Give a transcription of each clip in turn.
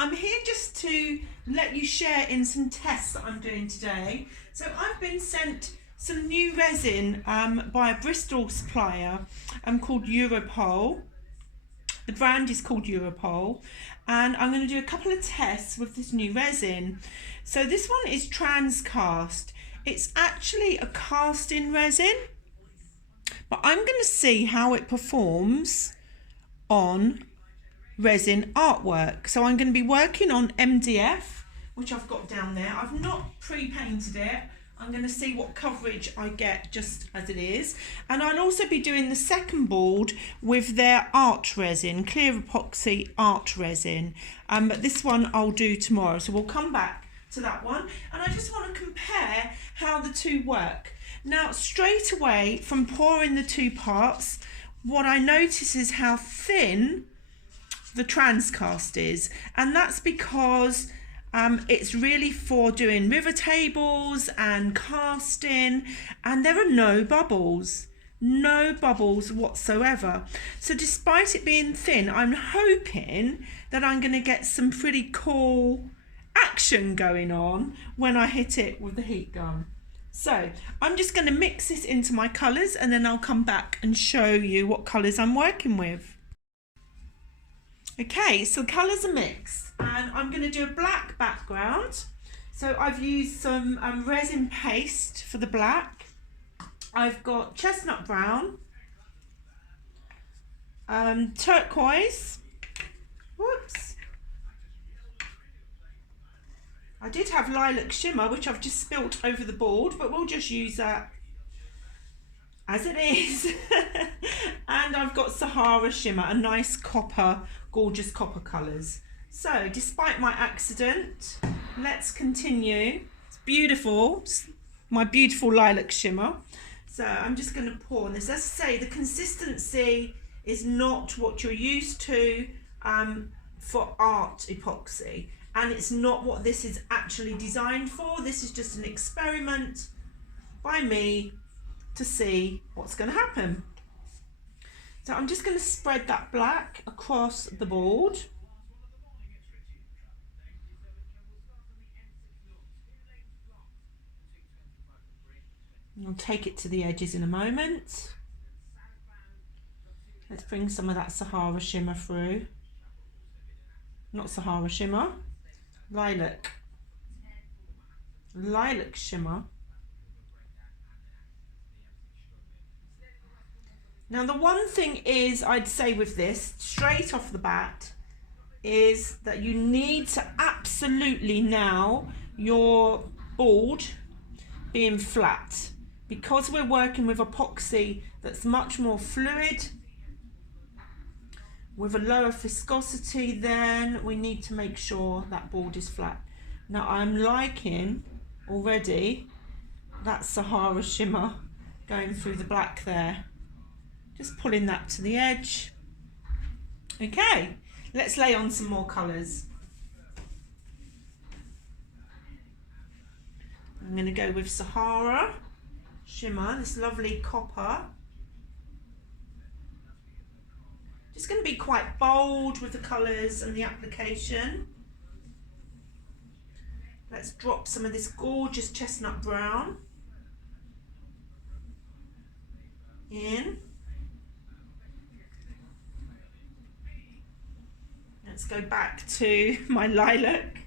I'm here just to let you share in some tests that I'm doing today. So I've been sent some new resin by a Bristol supplier called Europol. The brand is called Europol, and I'm going to do a couple of tests with this new resin. So this one is TransCast. It's actually a casting resin, but I'm going to see how it performs on resin artwork. So I'm going to be working on MDF, which I've got down there. I've not pre-painted it. I'm going to see what coverage I get just as it is. And I'll also be doing the second board with their art resin, clear epoxy art resin. But this one I'll do tomorrow. So we'll come back to that one. And I just want to compare how the two work. Now, straight away from pouring the two parts, what I notice is how thin the TransCast is. And that's because it's really for doing river tables and casting, and there are no bubbles whatsoever. So despite it being thin, I'm hoping that I'm going to get some pretty cool action going on when I hit it with the heat gun. So I'm just going to mix this into my colours, and then I'll come back and show you what colours I'm working with. Okay, so colours are mixed, and I'm going to do a black background. So I've used some resin paste for the black. I've got chestnut brown, turquoise, whoops. I did have lilac shimmer, which I've just spilt over the board, but we'll just use that as it is. And I've got Sahara shimmer, a nice copper, gorgeous copper colours. So despite my accident, let's continue. It's beautiful, it's my beautiful lilac shimmer. So I'm just going to pour on this. As I say, the consistency is not what you're used to for art epoxy, and it's not what this is actually designed for. This is just an experiment by me to see what's going to happen. So I'm just going to spread that black across the board. I'll take it to the edges in a moment. Let's bring some of that Sahara shimmer through. Not Sahara shimmer, lilac shimmer. Now the one thing is, I'd say with this, straight off the bat, is that you need to absolutely now your board being flat, because we're working with epoxy that's much more fluid with a lower viscosity. Then we need to make sure that board is flat. Now I'm liking already that Sahara shimmer going through the black there. Just pulling that to the edge. Okay, let's lay on some more colours. I'm going to go with Sahara shimmer, this lovely copper. Just going to be quite bold with the colours and the application. Let's drop some of this gorgeous chestnut brown in. Let's go back to my lilac.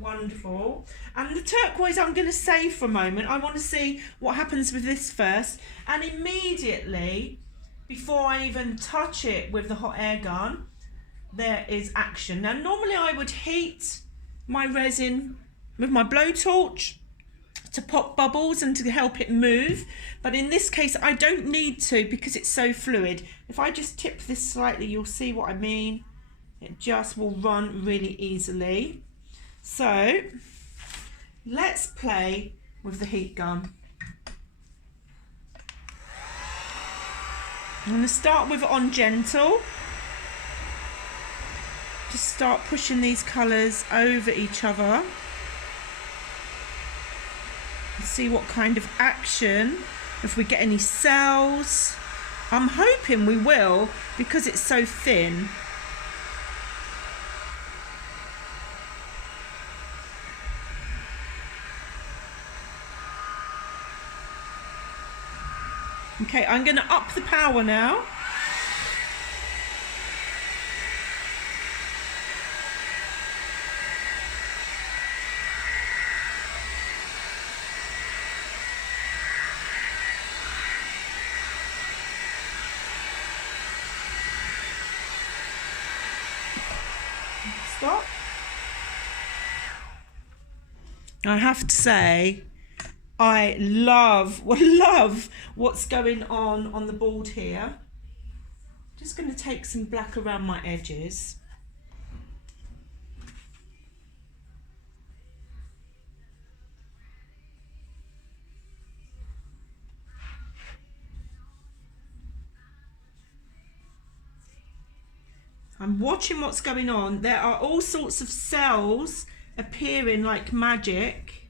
Wonderful. And the turquoise I'm going to save for a moment. I want to see what happens with this first. And immediately, before I even touch it with the hot air gun, there is action. Now normally I would heat my resin with my blowtorch to pop bubbles and to help it move, but in this case I don't need to because it's so fluid. If I just tip this slightly, you'll see what I mean. It just will run really easily. So let's play with the heat gun. I'm going to start with it on gentle. Just start pushing these colours over each other. See what kind of action if we get any cells. I'm hoping we will because it's so thin. Okay, I'm going to up the power now. Stop. I have to say, I love what's going on the board here. Just going to take some black around my edges. I'm watching what's going on. There are all sorts of cells appearing like magic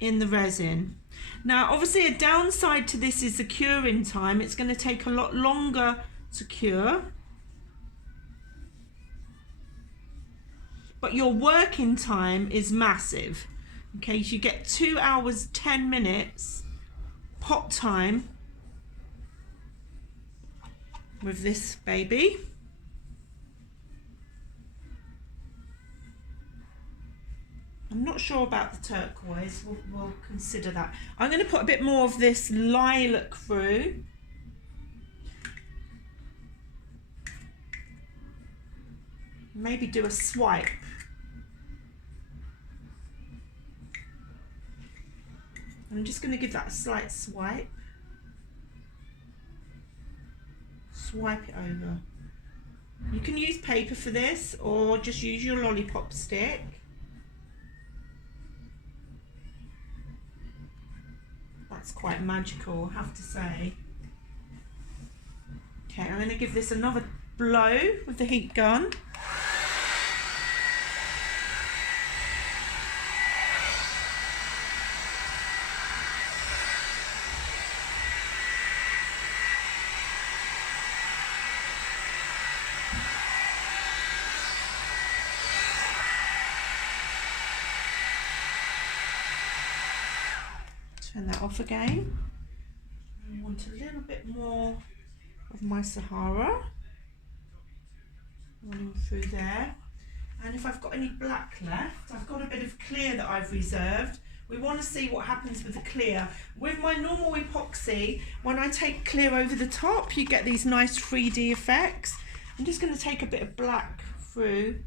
in the resin. Now, obviously, a downside to this is the curing time. It's going to take a lot longer to cure. But your working time is massive. Okay, so you get 2 hours, 10 minutes pot time with this baby. I'm not sure about the turquoise, we'll consider that. I'm going to put a bit more of this lilac through. Maybe do a swipe. I'm just going to give that a slight swipe. Swipe it over. You can use paper for this or just use your lollipop stick. That's quite magical, I have to say. Okay, I'm going to give this another blow with the heat gun. Turn that off again. I want a little bit more of my Sahara running through there. And if I've got any black left, I've got a bit of clear that I've reserved. We want to see what happens with the clear. With my normal epoxy, when I take clear over the top, you get these nice 3D effects. I'm just going to take a bit of black through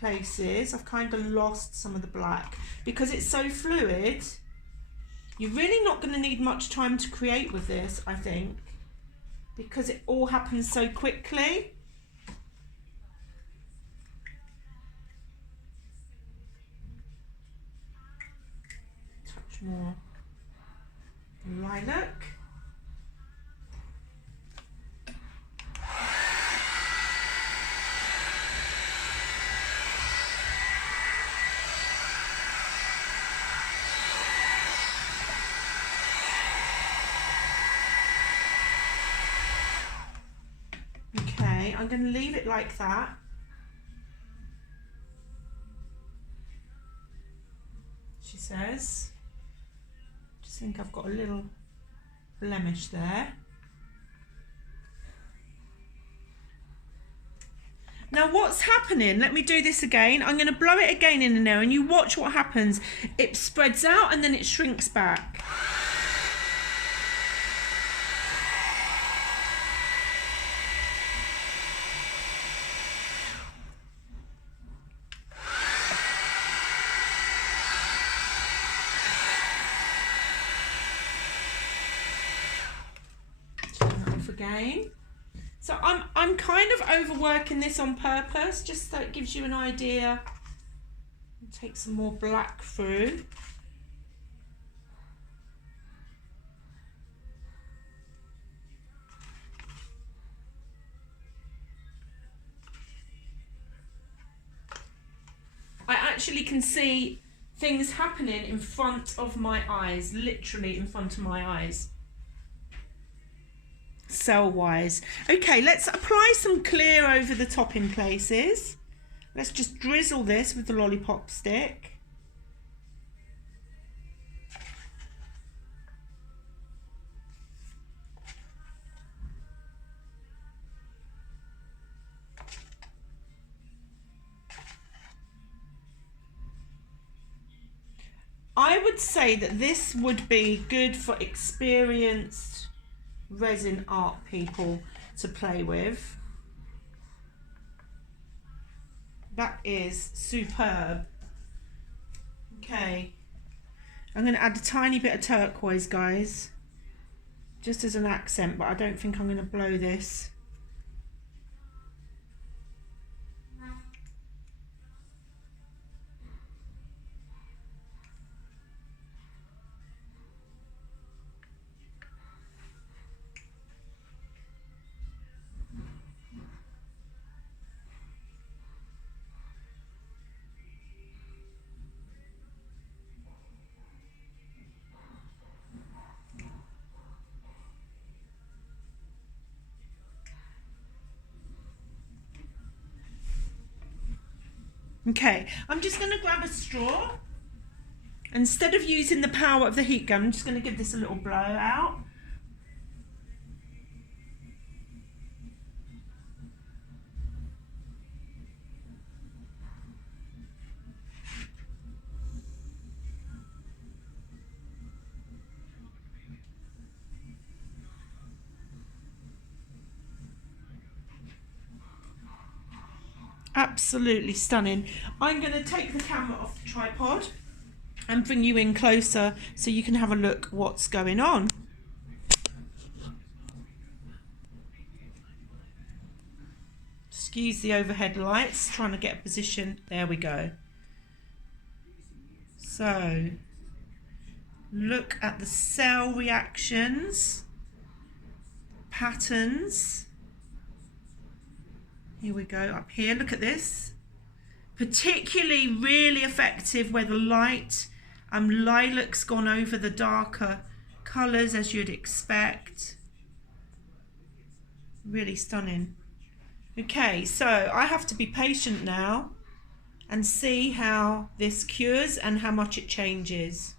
places. I've kind of lost some of the black because it's so fluid. You're really not going to need much time to create with this, I think, because it all happens so quickly. Touch more lilac. Okay, I'm going to leave it like that. She says. Just think I've got a little blemish there. Now what's happening, let me do this again. I'm going to blow it again in there and you watch what happens. It spreads out and then it shrinks back. Again. So I'm kind of overworking this on purpose, just so it gives you an idea. Take some more black through. I actually can see things happening in front of my eyes, literally in front of my eyes. Cell wise. Okay, let's apply some clear over the top in places. Let's just drizzle this with the lollipop stick. I would say that this would be good for experienced resin art people to play with. That is superb. Okay, I'm going to add a tiny bit of turquoise, guys, just as an accent, but I don't think I'm going to blow this. Okay, I'm just going to grab a straw. Instead of using the power of the heat gun, I'm just going to give this a little blow out. Absolutely stunning. I'm going to take the camera off the tripod and bring you in closer so you can have a look what's going on. Excuse the overhead lights, trying to get a position. There we go. So, look at the cell reactions, patterns. Here we go, up here, look at this. Particularly really effective where the lilac's gone over the darker colours, as you'd expect. Really stunning. Okay, so I have to be patient now and see how this cures and how much it changes.